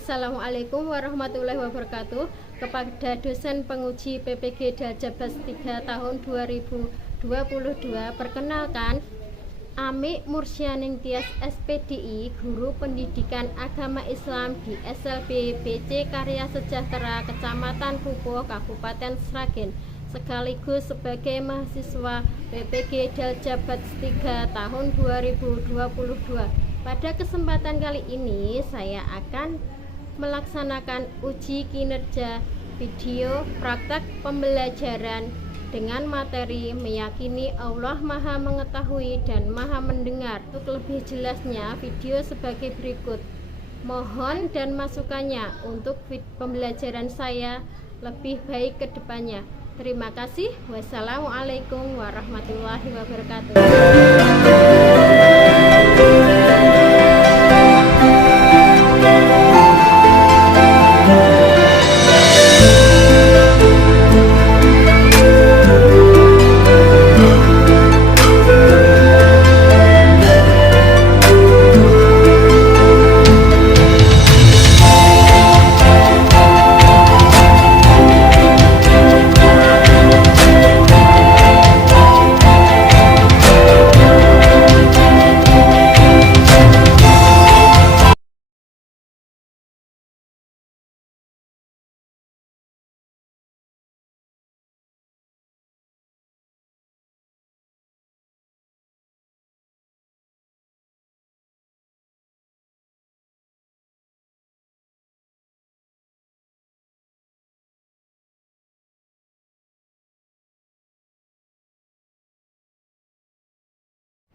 Assalamualaikum warahmatullahi wabarakatuh. Kepada dosen penguji PPG Daljabar 3 tahun 2022, perkenalkan Ami Mursianing Tias SPDI, Guru Pendidikan Agama Islam di SLB BC Karya Sejahtera Kecamatan Pupuh, Kabupaten Sragen, sekaligus sebagai mahasiswa PPG Daljabar 3 tahun 2022. Pada kesempatan kali ini saya akan melaksanakan uji kinerja video praktek pembelajaran dengan materi meyakini Allah Maha Mengetahui dan Maha Mendengar. Untuk lebih jelasnya, video sebagai berikut. Mohon dan masukannya untuk pembelajaran saya lebih baik ke depannya. Terima kasih. Wassalamualaikum warahmatullahi wabarakatuh.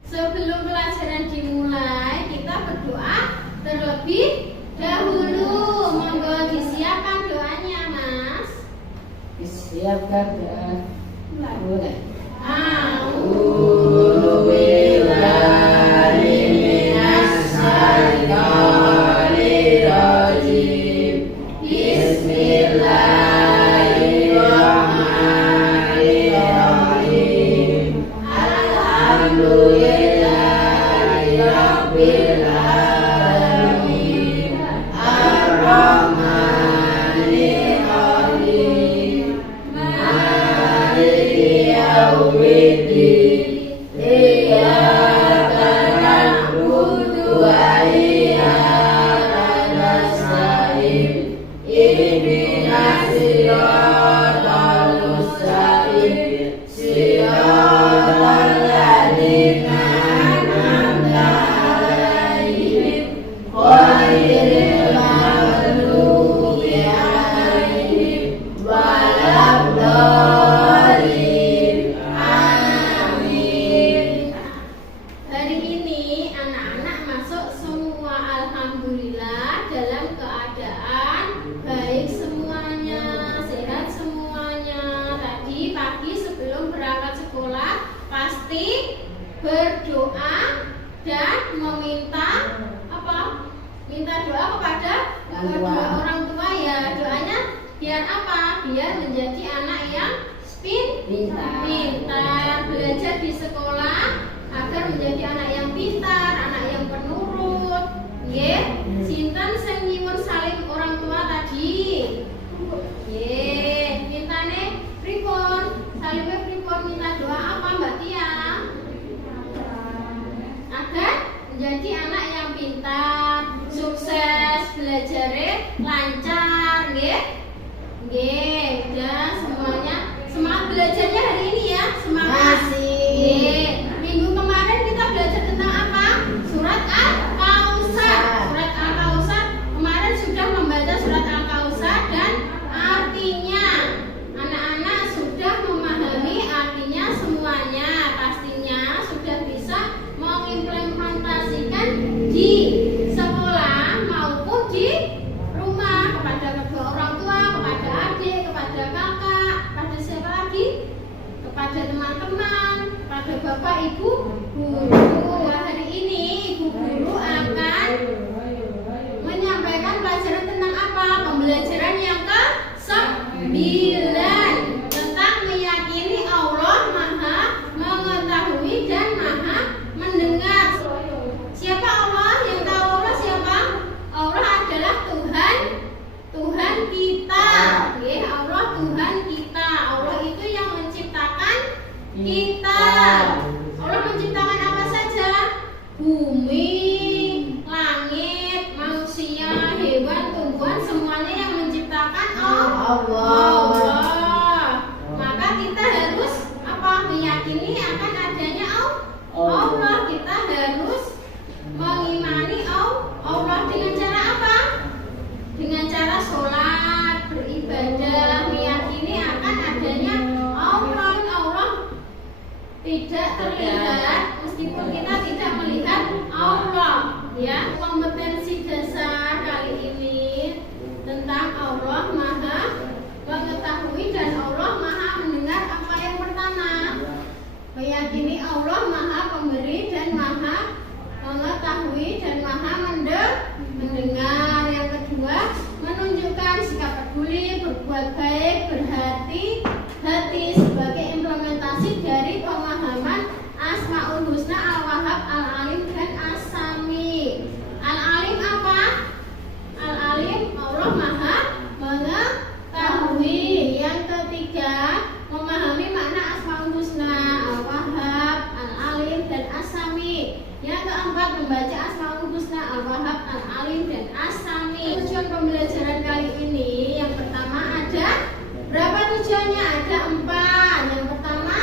Sebelum pelajaran dimulai, kita berdoa terlebih dahulu. Monggo disiapkan doanya, Mas. Disiapkan doa. Mulai. Berdoa dan meminta minta doa kepada kedua orang tua ya. Doanya biar apa? Biar menjadi anak yang pintar, belajar di sekolah agar menjadi anak yang pintar, anak yang penurut. Nggih, sinten sing nyuwun salim orang tua tadi? Nggih, mintane pripun? Salime pripun? Minta doa apa, Mbak Tia? Agar menjadi anak yang pintar, sukses, belajarnya lancar, nggih? Nggih, dan semuanya semangat belajarnya hari ini ya, semangat. Nggih. Minggu kemarin kita belajar tentang apa? Surat Al-Kautsar. Surat Al-Kautsar kemarin sudah membaca surat Al-Kautsar dan artinya. Anak-anak sudah memahami artinya semuanya, pastinya sudah bisa mengimplementasikan di sekolah maupun di rumah kepada kedua orang tua, kepada adik, kepada kakak, kepada siapa lagi? Kepada teman-teman, kepada bapak ibu guru. Hari ini ibu guru akan menyampaikan pelajaran tentang apa? Pembelajaran yang ke-9 tentang meyakini Allah Maha Mengetahui dan Maha Mendengar. Siapa Allah? Yang tahu Allah siapa? Allah adalah Tuhan terlihat meskipun kita tidak melihat Allah. Ya, kompetensi dasar kali ini tentang Allah Maha mengetahui dan Allah Maha mendengar. Apa yang pertama? Meyakini Allah Maha pemberi dan Maha mengetahui dan Maha mendengar. Yang kedua, menunjukkan sikap peduli, berbuat baik, berhati-hati sebagai implementasi dari pemahaman Asmaul Husna, Al-Wahhab, Al-Alim, dan As-Sami. Al-Alim apa? Al-Alim, Allah Maha mengetahui. Yang ketiga, memahami makna Asmaul Husna, Al-Wahhab, Al-Alim, dan As-Sami. Yang keempat, membaca Asmaul Husna, Al-Wahhab, Al-Alim, dan As-Sami. Tujuan pembelajaran kali ini yang pertama ada berapa tujuannya? Ada 4. Yang pertama,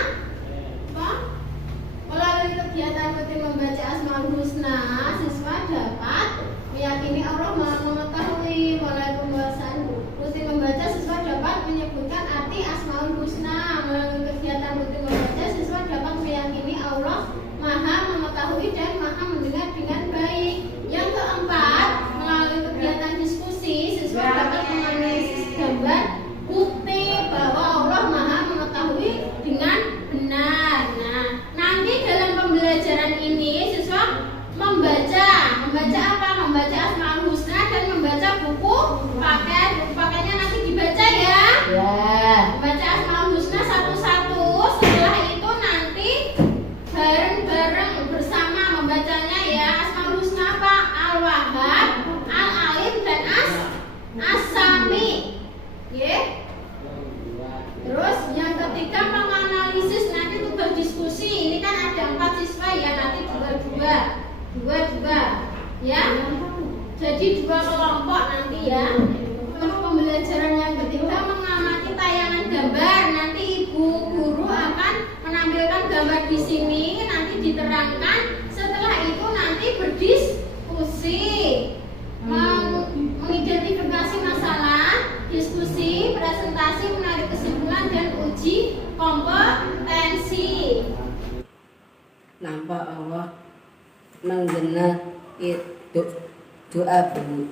melalui kegiatan rutin membaca Asmaul Husna, siswa dapat meyakini Allah Maha mengetahui. Melalui pembahasan rutin membaca, siswa dapat menyebutkan arti Asmaul Husna. Melalui kegiatan rutin membaca, siswa dapat meyakini Allah Maha mengetahui dan Maha mendengar dengan baik. Yang keempat, melalui kegiatan diskusi, siswa dapat menganalisis gambar bukti bahwa Allah Maha mengetahui dengan benar. Nah, nanti dalam pembelajaran ini siswa membaca apa? Membaca Asmaul Husna dan membaca buku paket. Buku paketnya nanti dibaca ya. Membaca Asmaul Husna satu-satu. Setelah itu nanti bareng-bareng bersama membacanya ya. Asmaul Husna apa? Al-Wahhab, Al-Alim, dan As-Sami. Terus yang ketiga, menganalisis. Nanti tugas diskusi. Ini kan ada 4 siswa ya. Nanti dua ya. Jadi 2 kelompok nanti ya. Terus pembelajaran yang ketiga, mengamati tayangan gambar. Nanti ibu guru akan menampilkan gambar di sini. Nanti diterangkan. Setelah itu nanti berdiskusi, mengidentifikasi masalah, diskusi, presentasi, menarik kesimpulan, dan uji kompetensi. Nampak Allah mengenal doa bu.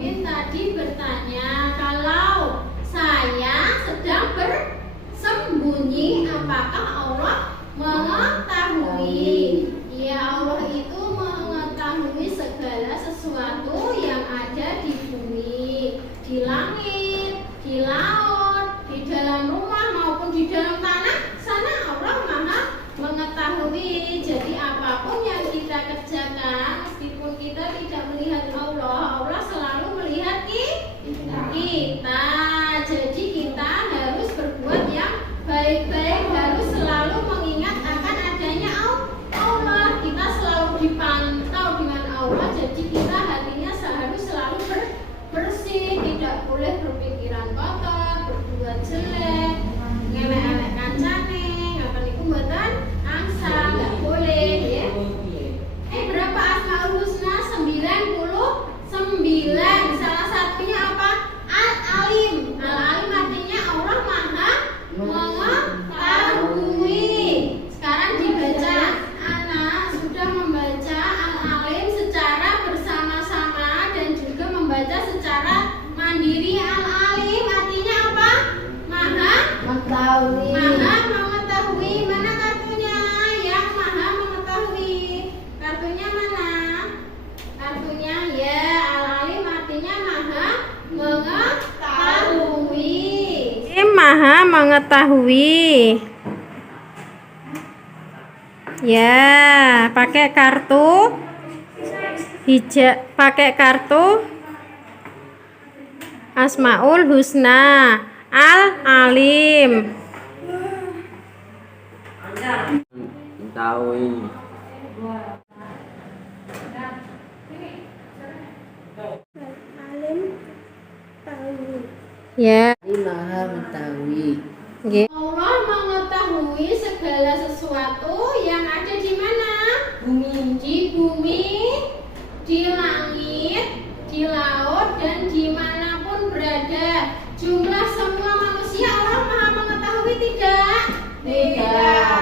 Tadi bertanya, kalau saya sedang bersembunyi, apakah Allah mengetahui? Ya, Allah itu mengetahui segala sesuatu yang ada di bumi, di langit, di laut, di dalam rumah maupun di dalam tanah. Sana Allah Maha mengetahui. Jadi apapun yang kita kerjakan, meskipun kita tidak melihat Allah, Allah selalu melihat kita. Jadi kita harus berbuat yang baik-baik, harus selalu mengingat akan adanya Allah. Kita selalu dipantau dengan Allah. Jadi kita hatinya harus selalu bersih, tidak boleh berpikiran kotor, berbuat jelek, ngelek-elek kancane, ngapain iku mboten angsa, nggak boleh ya. Berapa Asmaul Husna? 99. Salah satunya apa? Al-Alim. Al-Alim artinya Allah Maha mengetahui. Sekarang dibaca. Anak sudah membaca Al-Alim secara bersama-sama dan juga membaca secara mandiri. Al-Alim artinya apa? Maha Mengetahui. Maha mengetahui. Mana kartunya yang Maha mengetahui? Kartunya mana? Kartunya ya. Al-Alim artinya Maha mengetahui. Maha mengetahui. Ya, pakai kartu hijau, pakai kartu Asmaul Husna, Al-Alim. Tahu ini. Ya. Maha mengetahui. Allah mengetahui segala sesuatu yang ada di mana? Bumi. Di bumi, di langit, di laut, dan dimanapun berada. Jumlah semua manusia Allah Maha mengetahui tidak? Tidak.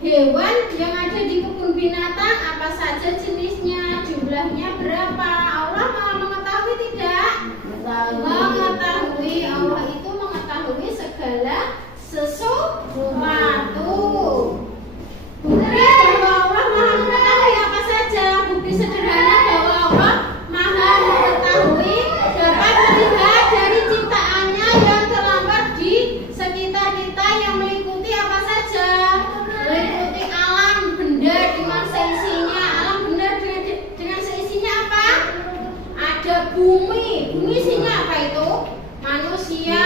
hewan yang ada di kebun binatang apa saja jenisnya, jumlahnya berapa. Allah Maha mengetahui tidak? Mengetahui. Allah itu mengetahui segala sesuatu. Bukti bahwa Allah Maha mengetahui apa saja. Bukti sederhana bahwa Allah Maha mengetahui dapat dilihat dari ciptaannya yang terlambat di sekitar kita yang meliputi apa saja. Meliputi alam benda dengan seisinya. Alam benda dengan seisinya apa? Ada bumi. Bumi isinya apa itu? Manusia,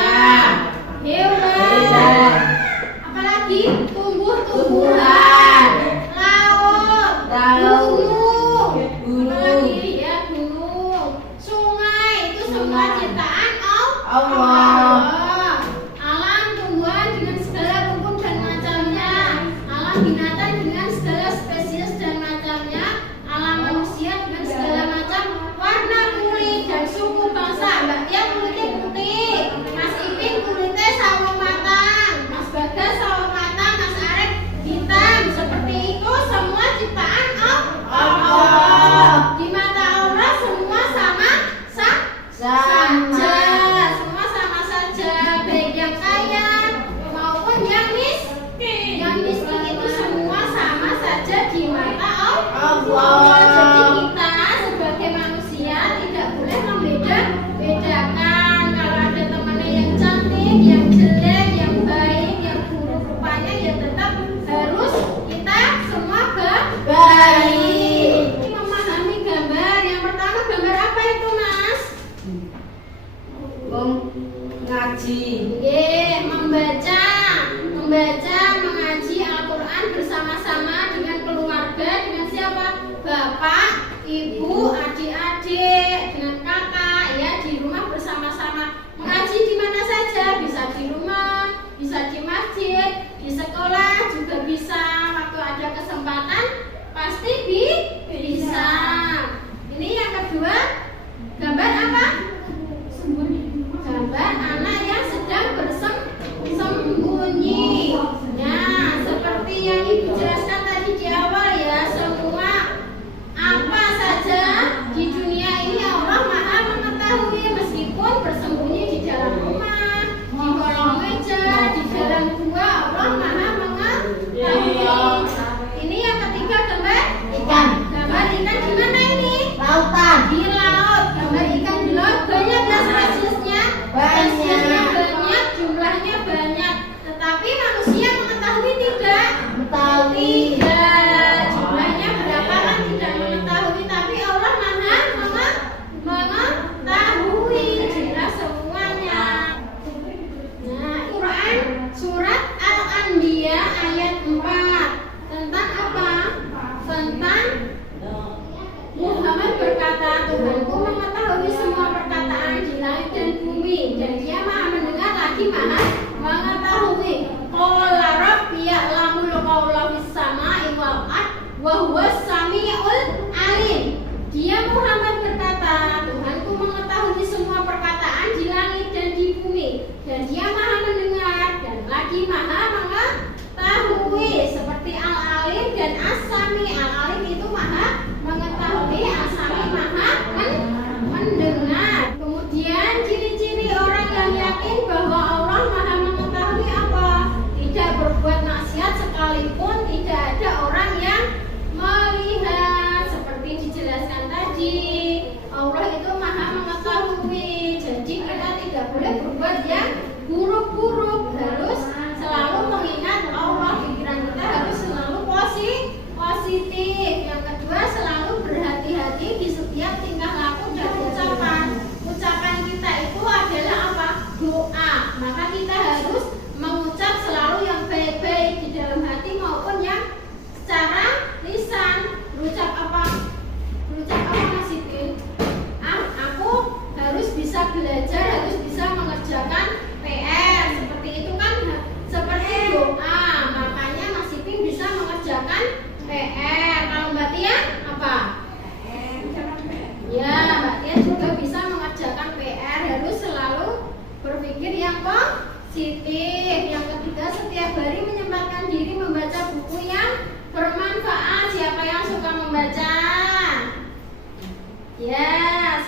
hewan, apalagi tumbuh-tumbuhan, laut, gunung, apalagi ya gunung, sungai, itu semua ciptaan Allah. Alam tumbuhan dengan segala rumpun dan macamnya, alam binatang dengan segala spesies dan macamnya, alam manusia dengan segala macam warna kulit dan suku bangsa. Mbak Tia kulitnya putih, Mas Ipin kulitnya sawo matang, Mas Bagas sawo matang, Mas Arif hitam. Seperti itu semua ciptaan Allah. Di mata Allah semua sama saja. Semua sama saja, baik yang kaya maupun yang miskin. Yang miskin itu semua sama saja di mata Allah. Jadi kita sebagai manusia tidak boleh membeda-bedakan. Kalau ada temannya yang cantik, yang jelek, yang baik, yang buruk rupanya, ya tetap harus kita semua baik. Ini memahami gambar. Yang pertama gambar apa itu, Mas? Ngaji. Membaca, mengaji Al-Quran bersama-sama dengan keluarga, dengan siapa? Bapak, ibu, adik-adik, dengan kakak, ya di rumah bersama-sama. Mengaji di mana saja, bisa di rumah, bisa di masjid, di sekolah juga bisa. Waktu ada kesempatan pasti bisa. Ini yang kedua, gambar apa? Gambar anak yang sedang bersembunyi. Nah, seperti yang Ibu jelaskan tadi di awal ya, semua apa saja di dunia ini Allah Maha mengetahui, meskipun bersembunyi di dalam rumah, di kolong meja, di dalam gua, Allah Maha mengetahui. Ini yang ketiga gambar ikan. Gambar ikan di mana ini? Lautan. Di laut. Gambar ikan di laut banyak ya spesiesnya. Spesiesnya banyak, jumlahnya banyak. Tetapi manusia mengetahui tidak? Tidak. Jumlahnya berapa kan tidak mengetahui. Tapi Allah Maha mengetahui jelas semuanya. Nah, Quran surat Al-Anbiya ayat 4 tentang apa? Tentang Muhammad berkata, Tuhanku mengetahui semua perkataan di langit dan bumi, dan Dia Maha mendengar lagi Maha mengetahui. Qala rabbi ya'lamul qawla fis sama'i wal ard wa huwas samiul alim. Dia Muhammad berkata, Tuhanku mengetahui semua perkataan di langit dan di bumi, dan Dia Maha mendengar dan lagi Maha mengetahui. Seperti Al-Alim dan As-Sami. Al-Alim itu Maha mengetahui, As-Sami Maha mendengar. Kemudian ciri-ciri orang yang yakin bahwa Allah Maha mengetahui apa? Tidak berbuat maksiat sekalipun tidak ada orang yang melihat. Seperti dijelaskan tadi, Allah itu Maha mengetahui. Jadi kita tidak boleh berbuat yang buruk-buruk, harus selalu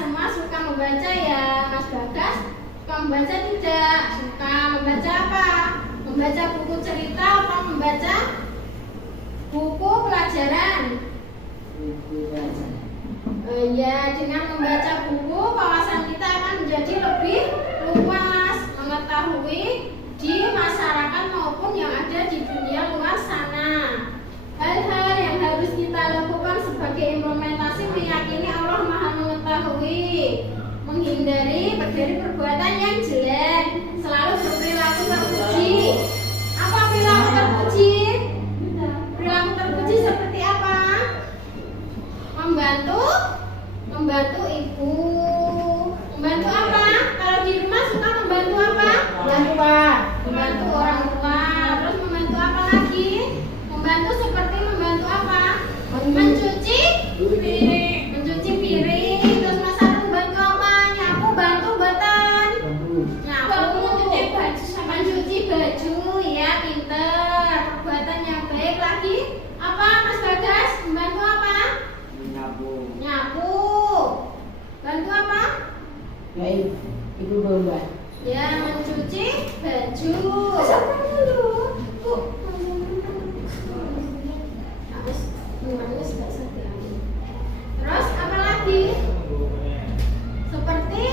semua suka membaca ya. Mas Bagas suka membaca tidak? Suka membaca apa? Membaca buku cerita atau membaca buku pelajaran? Ya, dengan membaca buku wawasan kita akan menjadi lebih luas, mengetahui di masyarakat maupun yang ada di dunia luar sana. Hal-hal yang harus kita lakukan sebagai implementasi meyakini Allah Maha Mengetahui, menghindari dari perbuatan yang jelek, selalu berperilaku terpuji. Apa perilaku terpuji? Perilaku terpuji seperti apa? Membantu ibu. Membantu apa? Kalau di rumah suka membantu apa? Membantu orang tua. Terus membantu apa lagi? Membantu seperti membantu apa? Mencuci piring. Terus masa membantu apa? Nyapu, bantu beton. Nyapu, mencuci baju. Ya, pinter. Perbuatan yang baik lagi. Apa Mas Bagas? Membantu apa? Nyapu. Bantu apa? Ibu bomba. Ya, mencuci baju. Terus apa lagi? Seperti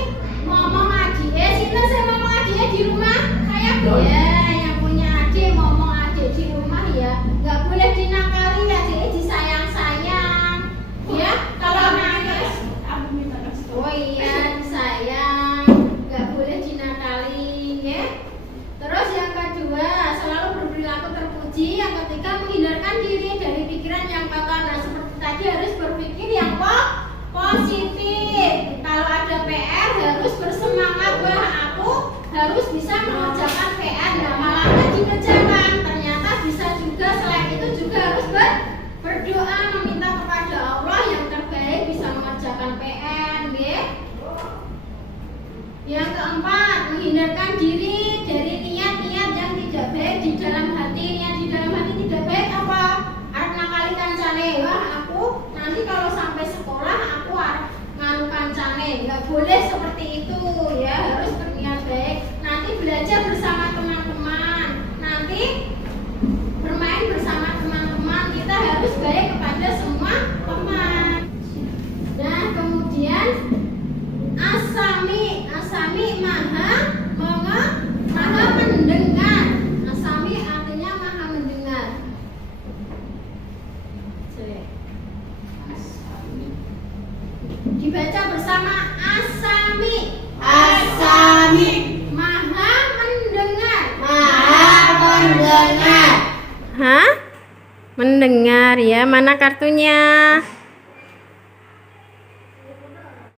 ngomong adik. Sini saya ngomong adiknya di rumah. Kayak ya, yang punya adik ngomong adik di rumah ya. Nggak boleh dinakali ya, jadi disayang-sayang. Ya, kalau nangis. Oh iya, disayang. Nggak boleh dinakali, ya. Terus yang kedua, selalu berperilaku terpuji. Yang ketiga, menghindarkan diri dari pikiran yang kotor. Nah, seperti tadi harus berpikir yang positif. Kalau ada PR harus bersemangat, wah aku harus bisa mengerjakan PR. Nah, malamnya dikerjakan. Ternyata bisa juga. Selain itu juga harus berdoa meminta kepada Allah yang terbaik bisa mengerjakan PR, ya. Yang keempat, menghindarkan diri dari niat-niat yang tidak baik di dalam hati. Niat di dalam hati tidak baik apa? Arep nakali kancane. Wah, aku nanti kalau sampai sekolah aku arep nganu kancane. Enggak boleh seperti itu ya, harus berniat baik. Nanti belajar bersama teman-teman. Nanti bermain bersama teman-teman. Kita harus baik kepada semua teman. Nah, kemudian Asami maha mendengar. Asami artinya maha mendengar. Dibaca bersama Asami. Maha mendengar. Hah? Mendengar ya. Mana kartunya?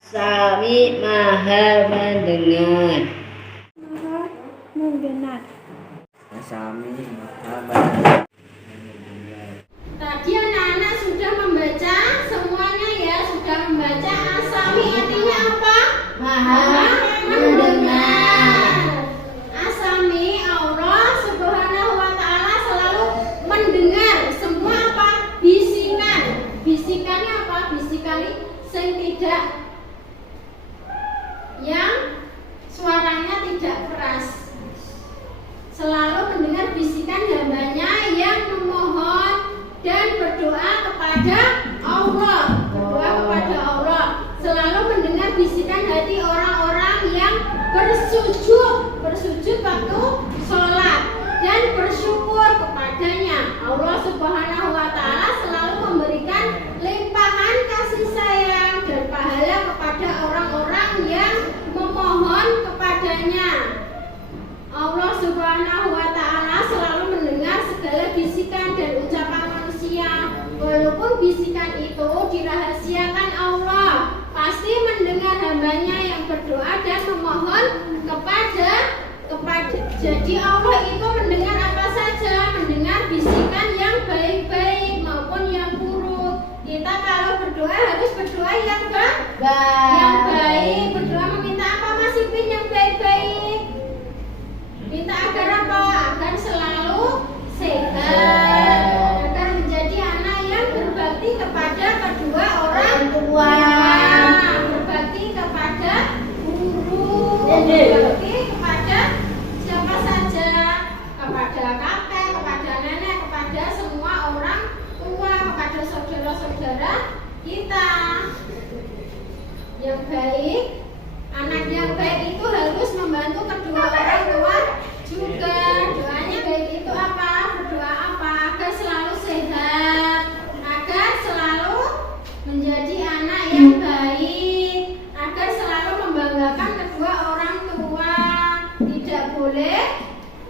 Sami maha mendengar. Sami maha mendengar. Tadi anak-anak sudah membaca semuanya ya, sudah membaca. Asami artinya apa? Maha mendengar. Asami Allah Subhanahu wa Ta'ala selalu mendengar semua apa? Bisikan. Bisikannya apa? Bisikan yang tidak, yang suaranya tidak keras. Selalu mendengar bisikan hambanya yang memohon dan berdoa kepada Allah. Berdoa kepada Allah. Selalu mendengar bisikan hati orang-orang yang bersujud waktu sholat dan bersyukur kepadanya. Allah Subhanahu wa Ta'ala selalu memberikan limpahan kasih sayang dan pahala kepada orang-orang yang memohon kepadanya. Allah Subhanahu wa Ta'ala selalu mendengar segala bisikan dan ucapan manusia. Walaupun bisikan itu dirahasiakan, Allah pasti mendengar hambanya yang berdoa dan memohon kepada jadi Allah itu mendengar apa saja, mendengar bisikan yang baik-baik maupun yang buruk. Kita kalau berdoa harus berdoa yang baik. Berdoa meminta apa Mas Ipin yang baik-baik? Minta agar apa? Agar selalu sehat, agar menjadi anak yang berbakti kepada kedua orang tua, berbakti kepada yang baik. Anak yang baik itu harus membantu kedua orang tua juga. Doanya baik itu apa? Berdoa apa? Agar selalu sehat, agar selalu menjadi anak yang baik, agar selalu membanggakan kedua orang tua. Tidak boleh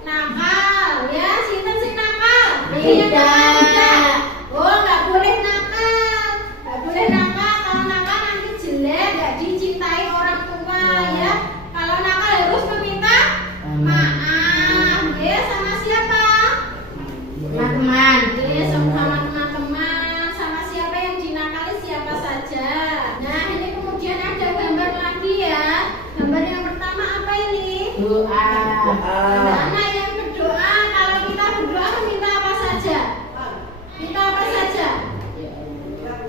nakal, ya. Sinten sing nakal? Tidak. Oh, nggak boleh nakal, nggak boleh nakal. Kalau nakal nanti jelek, nggak dicintai orang tua, ya. Kalau nakal harus meminta maaf, ya. Sama siapa? Teman-teman. Ya, sama teman-teman. Sama siapa yang dinakali, siapa saja. Nah, ini kemudian ada gambar lagi, ya. Gambar yang pertama apa ini? Doa. Anak yang berdoa. Kalau kita berdoa meminta apa saja? Minta apa saja?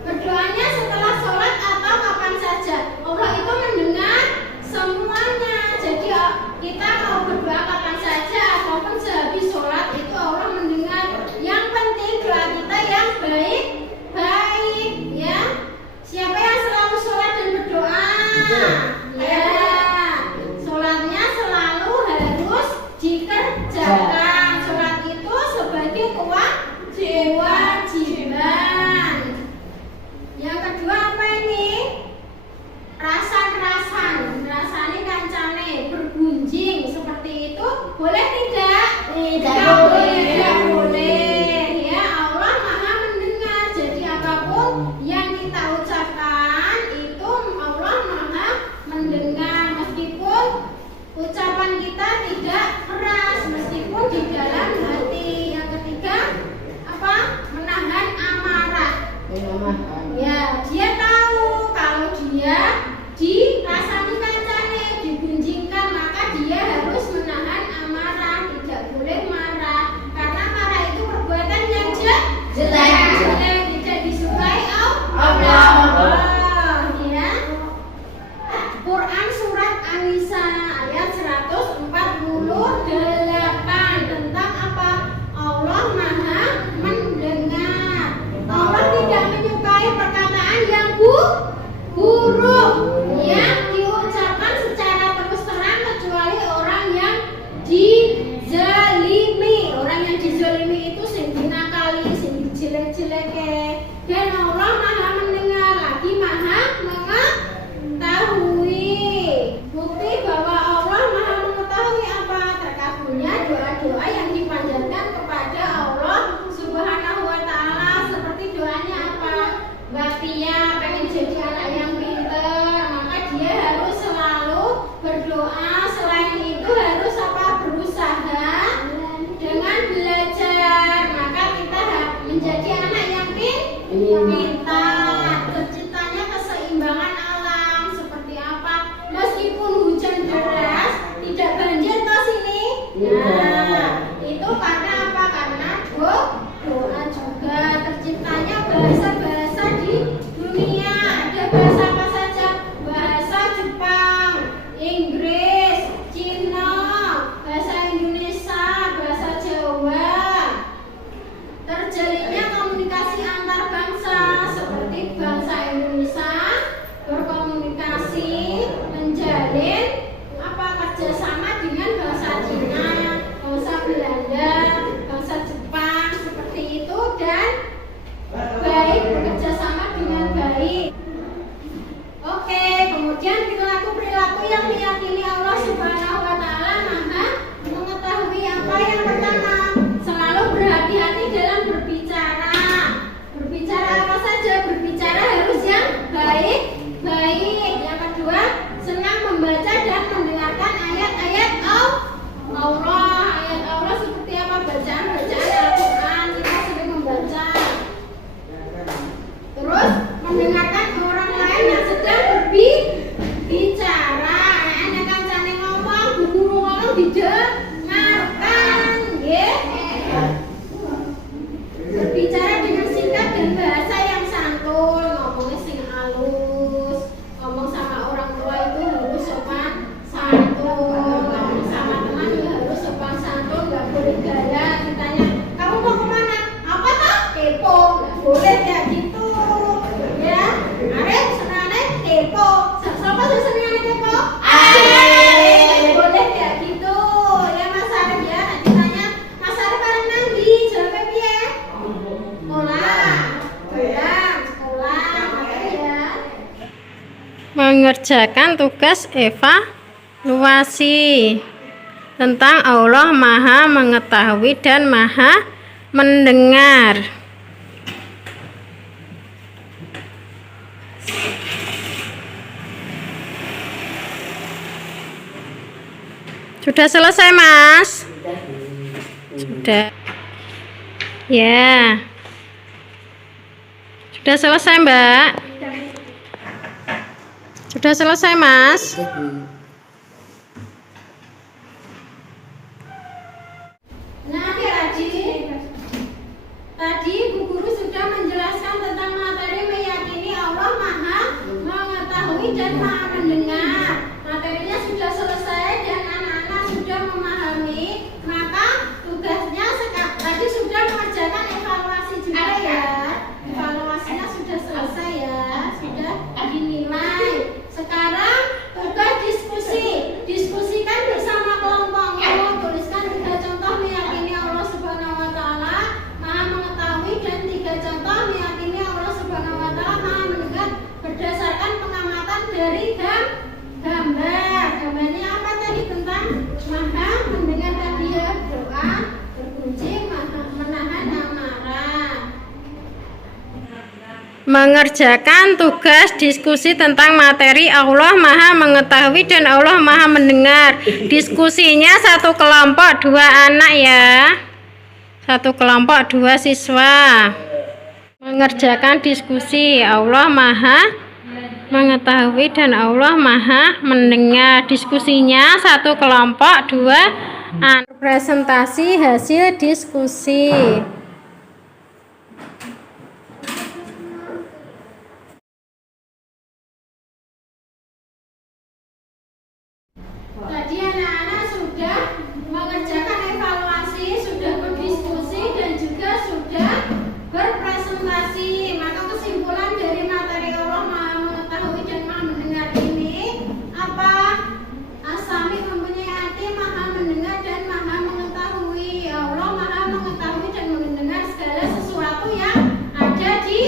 Berdoanya setelah sholat atau kapan saja? Allah itu mendengar semuanya. Jadi kita mau berdoa kapan saja ataupun sehabis sholat itu Allah mendengar. Yang penting doa kita yang baik, ya. Siapa yang selalu sholat dan berdoa? Ya. Sholatnya selalu harus dikerjakan. Sholat itu sebagai kewajiban. Yang kedua apa ini? Rasane kancane bergunjing seperti itu boleh tidak? Tidak boleh. Ya, Allah Maha mendengar. Jadi apapun yang kita ucapkan itu Allah Maha mendengar, meskipun ucapan kita tidak keras, meskipun di dalam hati. Yang ketiga apa? Menahan amarah. Ya, dia tahu kalau dia dirasani kancane, digunjingkan, maka dia harus menahan amarah, tidak boleh marah. Karena marah itu perbuatan yang jelek, tidak disukai Allah. Ya. Quran surat An-Nisa ayat 148 tentang apa? Allah Maha mendengar. Allah tidak menyukai perkataan yang buruk, yang diucapkan secara terus terang, kecuali orang yang dizalimi. Orang yang dizalimi itu sing dinakali, sing dijelek-jeleke. Dan Allah Maha mendengar, lagi Maha mengetahui. Bukti bahwa Allah Maha mengetahui apa? Terkabulnya doa-doa yang dipanjatkan kepada Allah Subhanahu wa Ta'ala. Seperti doanya apa? Mbak Tia pengen jadi anak yang pintar, maka dia harus selalu berdoa. Selain itu harus apa? Berusaha dengan belajar, maka kita menjadi anak yang pintar. Terciptanya keseimbangan alam. Seperti apa? Meskipun hujan deras, tidak banjir toh sini. Nah, itu karena apa? Karena doa juga. Terciptanya bahasa-bahasa di dunia. Ada bahasa apa saja? Bahasa Jepang, Inggris, Cina, bahasa Indonesia, bahasa Jawa. Terjalinnya komunikasi antar bangsa mengerjakan tugas evaluasi tentang Allah Maha Mengetahui dan Maha Mendengar. Sudah selesai, Mas? Sudah. Ya. Sudah selesai, Mbak? Sudah selesai, Mas? Nah, adik-adik, tadi Bu Guru sudah menjelaskan tentang materi meyakini Allah Maha Mengetahui dan Maha Mendengar. Materinya sudah selesai dan anak-anak sudah memahami. Maka tugasnya tadi sudah mengerjakan evaluasi juga ya. Evaluasinya sudah selesai ya, sudah dinilai. Sekarang tugas diskusi. Diskusikan bersama kelompokmu. Tuliskan 3 contoh meyakini Allah Subhanahu wa taala Maha Mengetahui dan 3 contoh meyakini Allah Subhanahu wa taala Maha Mendengar berdasarkan pengamatan dari gambar. Gambarnya apa tadi tentang Maha Mendengar tadi ya, doa, berkuncing, menahan amarah. Mengerjakan tugas diskusi tentang materi Allah Maha Mengetahui dan Allah Maha Mendengar. Diskusinya 1 kelompok 2 anak ya. 1 kelompok 2 siswa. Mengerjakan diskusi Allah Maha Mengetahui dan Allah Maha Mendengar. Diskusinya 1 kelompok 2 anak. Presentasi hasil diskusi. Tadi anak-anak sudah mengerjakan evaluasi, sudah berdiskusi dan juga sudah berpresentasi. Maka kesimpulan dari materi Allah Maha Mengetahui dan Maha Mendengar ini apa? Asami mempunyai arti Maha Mendengar dan Maha Mengetahui. Allah Maha Mengetahui dan mendengar segala sesuatu yang ada di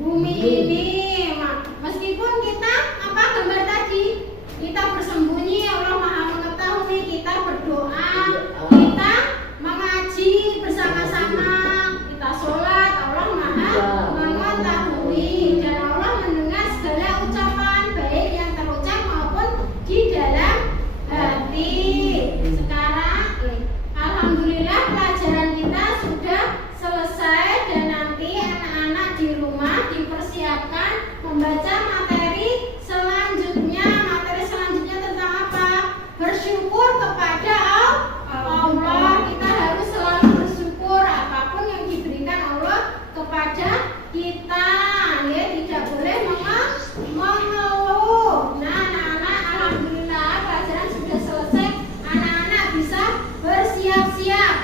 bumi ini. Meskipun kita apa gambar tadi? Kita bersembunyi, Allah Maha Mengetahui. Kita berdoa, kita mengaji bersama-sama, kita sholat, Allah Maha Mengetahui. Dan Allah mendengar segala ucapan, baik yang terucap maupun di dalam hati. Sekarang alhamdulillah pelajaran kita sudah selesai. Dan nanti anak-anak di rumah dipersiapkan membaca materi selanjutnya. Bersyukur kepada Allah. Kita harus selalu bersyukur apapun yang diberikan Allah kepada kita ya, tidak boleh mengeluh. Nah anak-anak, alhamdulillah pelajaran sudah selesai. Anak-anak bisa bersiap-siap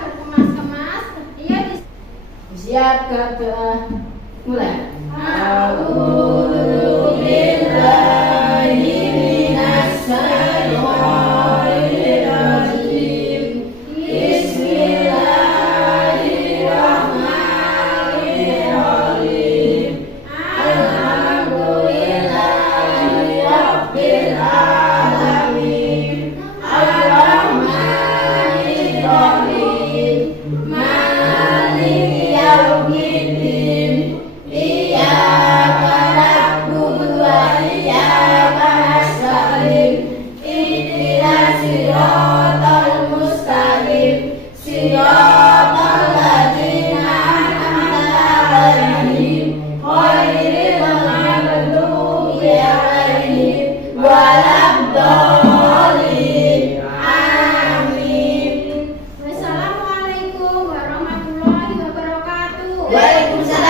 berkemas-kemas ya. Siap ke doa. Mulai. Wassalamualaikum warahmatullahi wabarakatuh. Waalaikumsalam.